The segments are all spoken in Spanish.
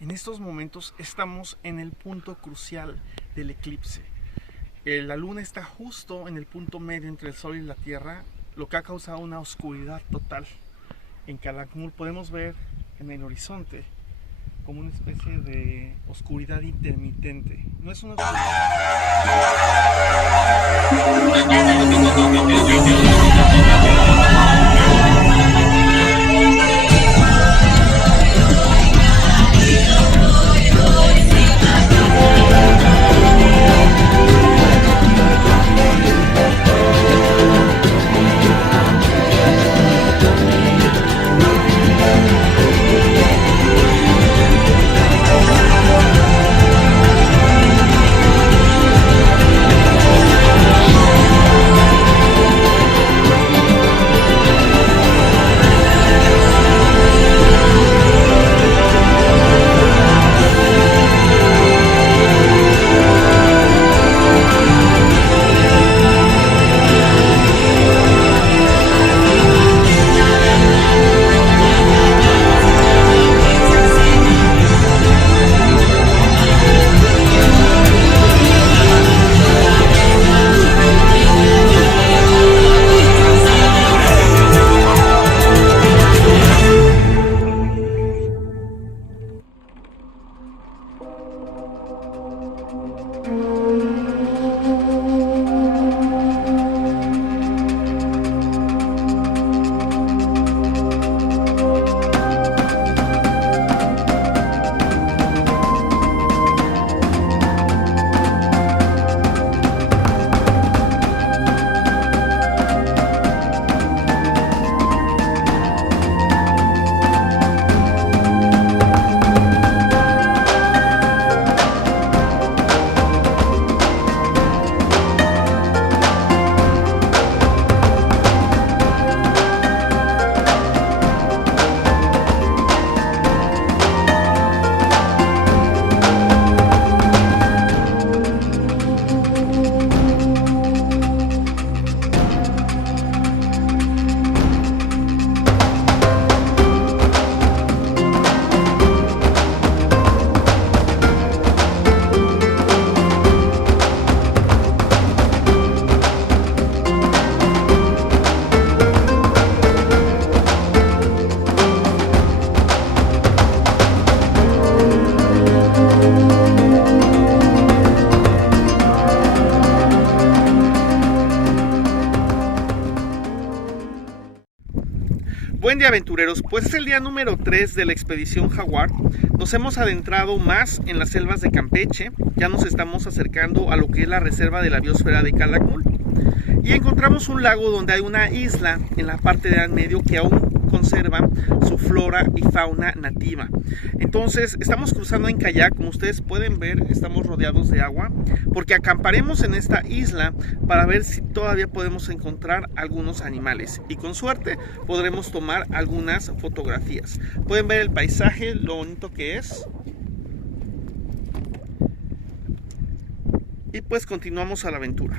En estos momentos estamos en el punto crucial del eclipse. La luna está justo en el punto medio entre el sol y la tierra, lo que ha causado una oscuridad total. En Calakmul podemos ver en el horizonte como una especie de oscuridad intermitente. No es una Buen día, aventureros. Pues es el día número 3 de la expedición Jaguar. Nos hemos adentrado más en las selvas de Campeche. Ya nos estamos acercando a lo que es la reserva de la biosfera de Calakmul. Y encontramos un lago donde hay una isla en la parte de en medio que aún conserva su flora y fauna nativa. Entonces estamos cruzando en kayak, como ustedes pueden ver, estamos rodeados de agua, porque acamparemos en esta isla para ver si todavía podemos encontrar algunos animales y con suerte podremos tomar algunas fotografías. Pueden ver el paisaje, lo bonito que es. Y pues continuamos a la aventura.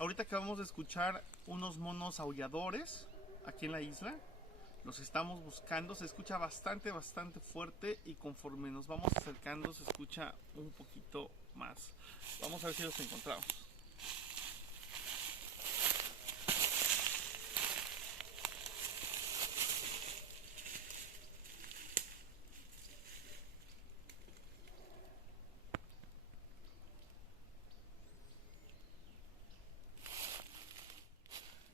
Ahorita acabamos de escuchar unos monos aulladores aquí en la isla. Los estamos buscando, se escucha bastante fuerte y conforme nos vamos acercando se escucha un poquito más. Vamos a ver si los encontramos.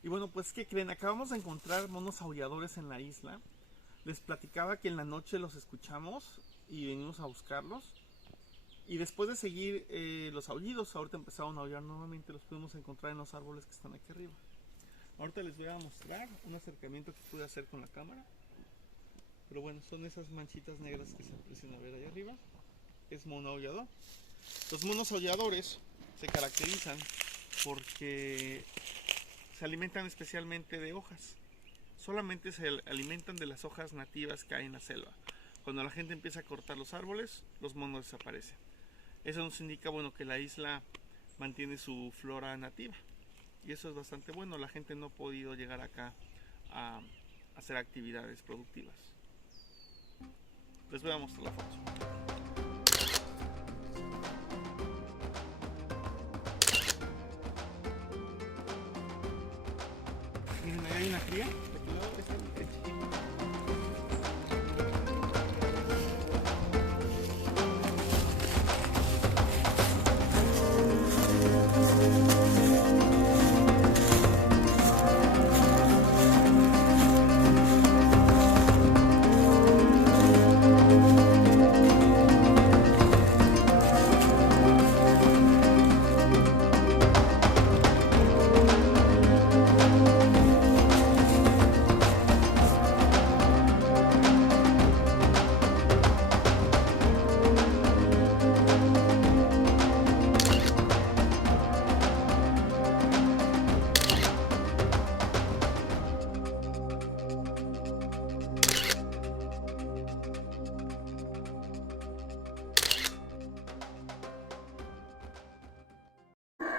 Y bueno, pues ¿qué creen? Acabamos de encontrar monos aulladores en la isla. Les platicaba que en la noche los escuchamos y venimos a buscarlos. Y después de seguir los aullidos, ahorita empezaron a aullar nuevamente. Los pudimos encontrar en los árboles que están aquí arriba. Ahorita les voy a mostrar un acercamiento que pude hacer con la cámara. Pero bueno, son esas manchitas negras que se aprecian a ver ahí arriba. Es mono aullador. Los monos aulladores se caracterizan porque se alimentan especialmente de hojas. Solamente se alimentan de las hojas nativas que hay en la selva. Cuando la gente empieza a cortar los árboles, los monos desaparecen. Eso nos indica, bueno, que la isla mantiene su flora nativa. Y eso es bastante bueno. La gente no ha podido llegar acá a hacer actividades productivas. Les voy a mostrar la foto. Miren, ahí hay una cría. De aquel lado está el chiquito.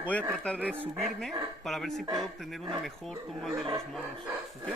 Voy a tratar de subirme para ver si puedo obtener una mejor toma de los monos. ¿Okay?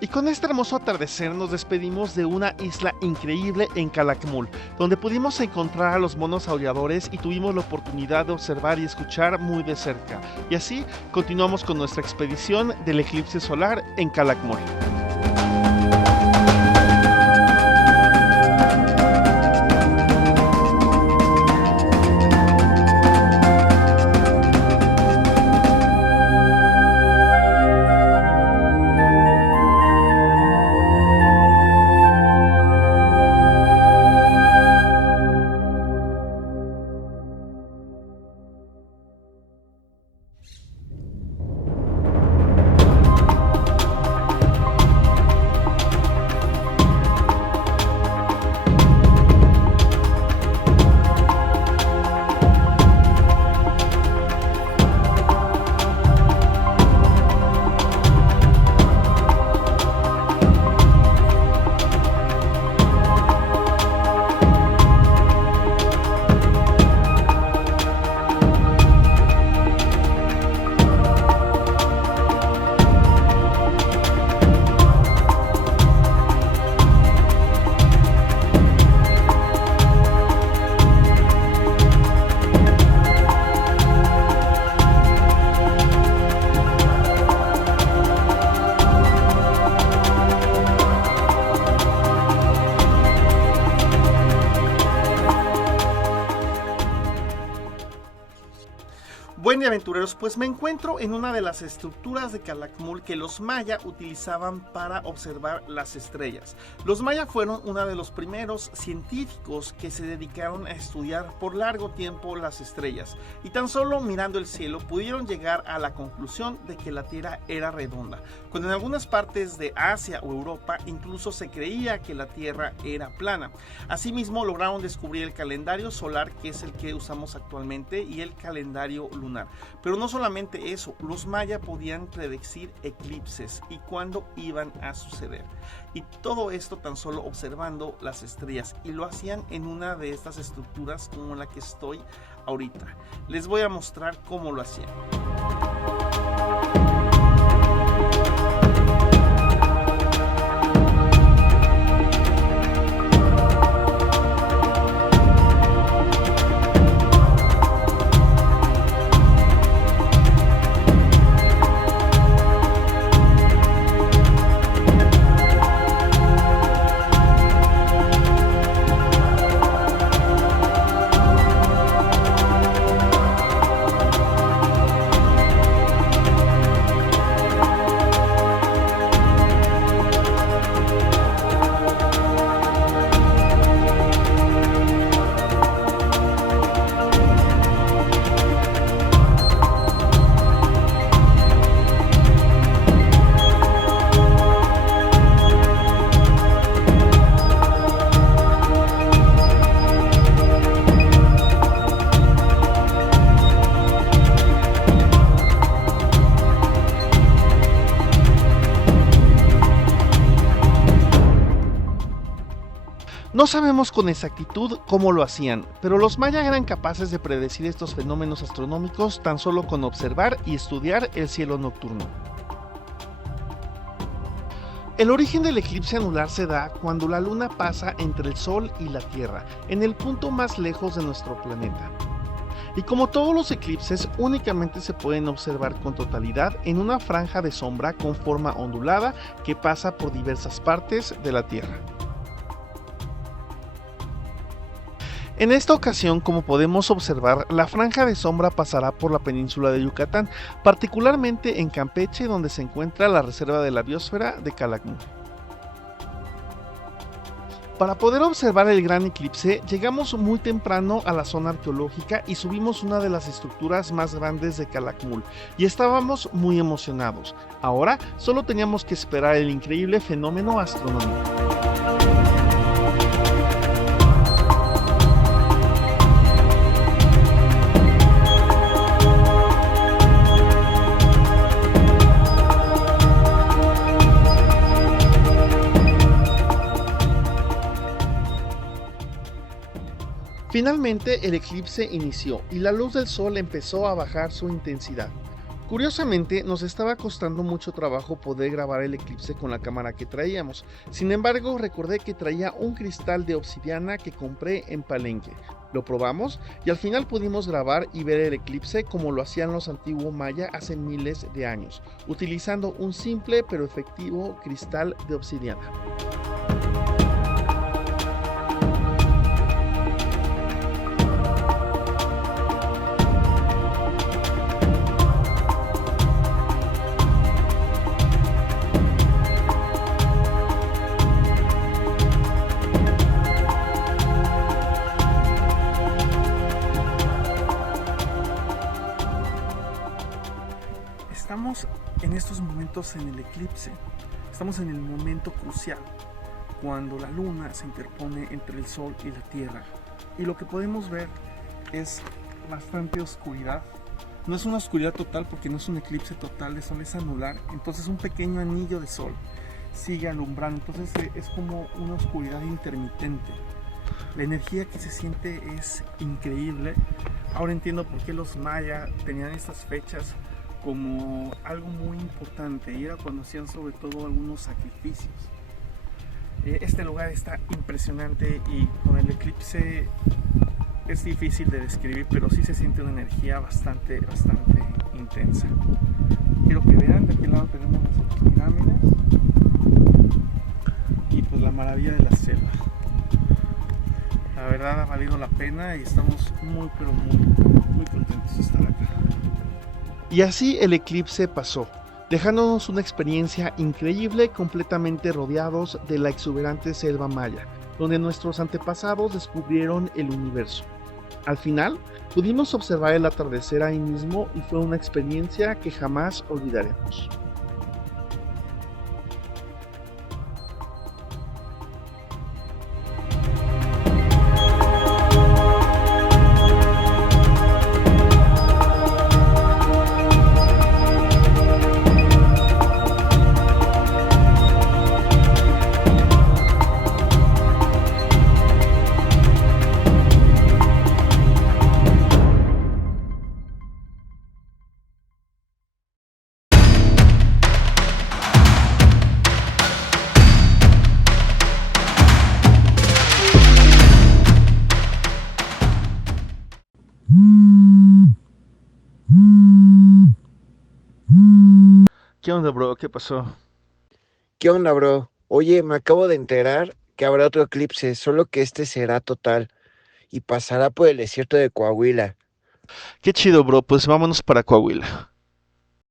Y con este hermoso atardecer nos despedimos de una isla increíble en Calakmul, donde pudimos encontrar a los monos aulladores y tuvimos la oportunidad de observar y escuchar muy de cerca. Y así continuamos con nuestra expedición del eclipse solar en Calakmul. aventureros, pues me encuentro en una de las estructuras de Calakmul que los maya utilizaban para observar las estrellas. Los maya fueron uno de los primeros científicos que se dedicaron a estudiar por largo tiempo las estrellas, y tan solo mirando el cielo pudieron llegar a la conclusión de que la Tierra era redonda, cuando en algunas partes de Asia o Europa incluso se creía que la Tierra era plana. Asimismo lograron descubrir el calendario solar, que es el que usamos actualmente, y el calendario lunar. Pero no solamente eso, los mayas podían predecir eclipses y cuándo iban a suceder. Y todo esto tan solo observando las estrellas, y lo hacían en una de estas estructuras como la que estoy ahorita. Les voy a mostrar cómo lo hacían. No sabemos con exactitud cómo lo hacían, pero los mayas eran capaces de predecir estos fenómenos astronómicos tan solo con observar y estudiar el cielo nocturno. El origen del eclipse anular se da cuando la luna pasa entre el Sol y la Tierra, en el punto más lejos de nuestro planeta. Y como todos los eclipses, únicamente se pueden observar con totalidad en una franja de sombra con forma ondulada que pasa por diversas partes de la Tierra. En esta ocasión, como podemos observar, la franja de sombra pasará por la península de Yucatán, particularmente en Campeche, donde se encuentra la reserva de la biosfera de Calakmul. Para poder observar el gran eclipse, llegamos muy temprano a la zona arqueológica y subimos una de las estructuras más grandes de Calakmul, y estábamos muy emocionados. Ahora solo teníamos que esperar el increíble fenómeno astronómico. Finalmente el eclipse inició y la luz del sol empezó a bajar su intensidad. Curiosamente, nos estaba costando mucho trabajo poder grabar el eclipse con la cámara que traíamos. Sin embargo, recordé que traía un cristal de obsidiana que compré en Palenque. Lo probamos y al final pudimos grabar y ver el eclipse como lo hacían los antiguos mayas hace miles de años, utilizando un simple pero efectivo cristal de obsidiana. Estamos en estos momentos en el eclipse, estamos en el momento crucial, cuando la luna se interpone entre el sol y la tierra, y lo que podemos ver es bastante oscuridad. No es una oscuridad total porque no es un eclipse total de sol, es anular, entonces un pequeño anillo de sol sigue alumbrando, entonces es como una oscuridad intermitente. La energía que se siente es increíble. Ahora entiendo por qué los mayas tenían estas fechas como algo muy importante, y era cuando hacían sobre todo algunos sacrificios. Este lugar está impresionante y con el eclipse es difícil de describir, pero sí se siente una energía bastante intensa. Quiero que vean, de aquel lado tenemos las otras pirámides y pues la maravilla de la selva. La verdad ha valido la pena y estamos muy contentos de estar acá. Y así el eclipse pasó, dejándonos una experiencia increíble completamente rodeados de la exuberante selva maya, donde nuestros antepasados descubrieron el universo. Al final, pudimos observar el atardecer ahí mismo y fue una experiencia que jamás olvidaremos. ¿Qué onda, bro? ¿Qué pasó? ¿Qué onda, bro? Oye, me acabo de enterar que habrá otro eclipse, solo que este será total y pasará por el desierto de Coahuila. Qué chido, bro. Pues vámonos para Coahuila.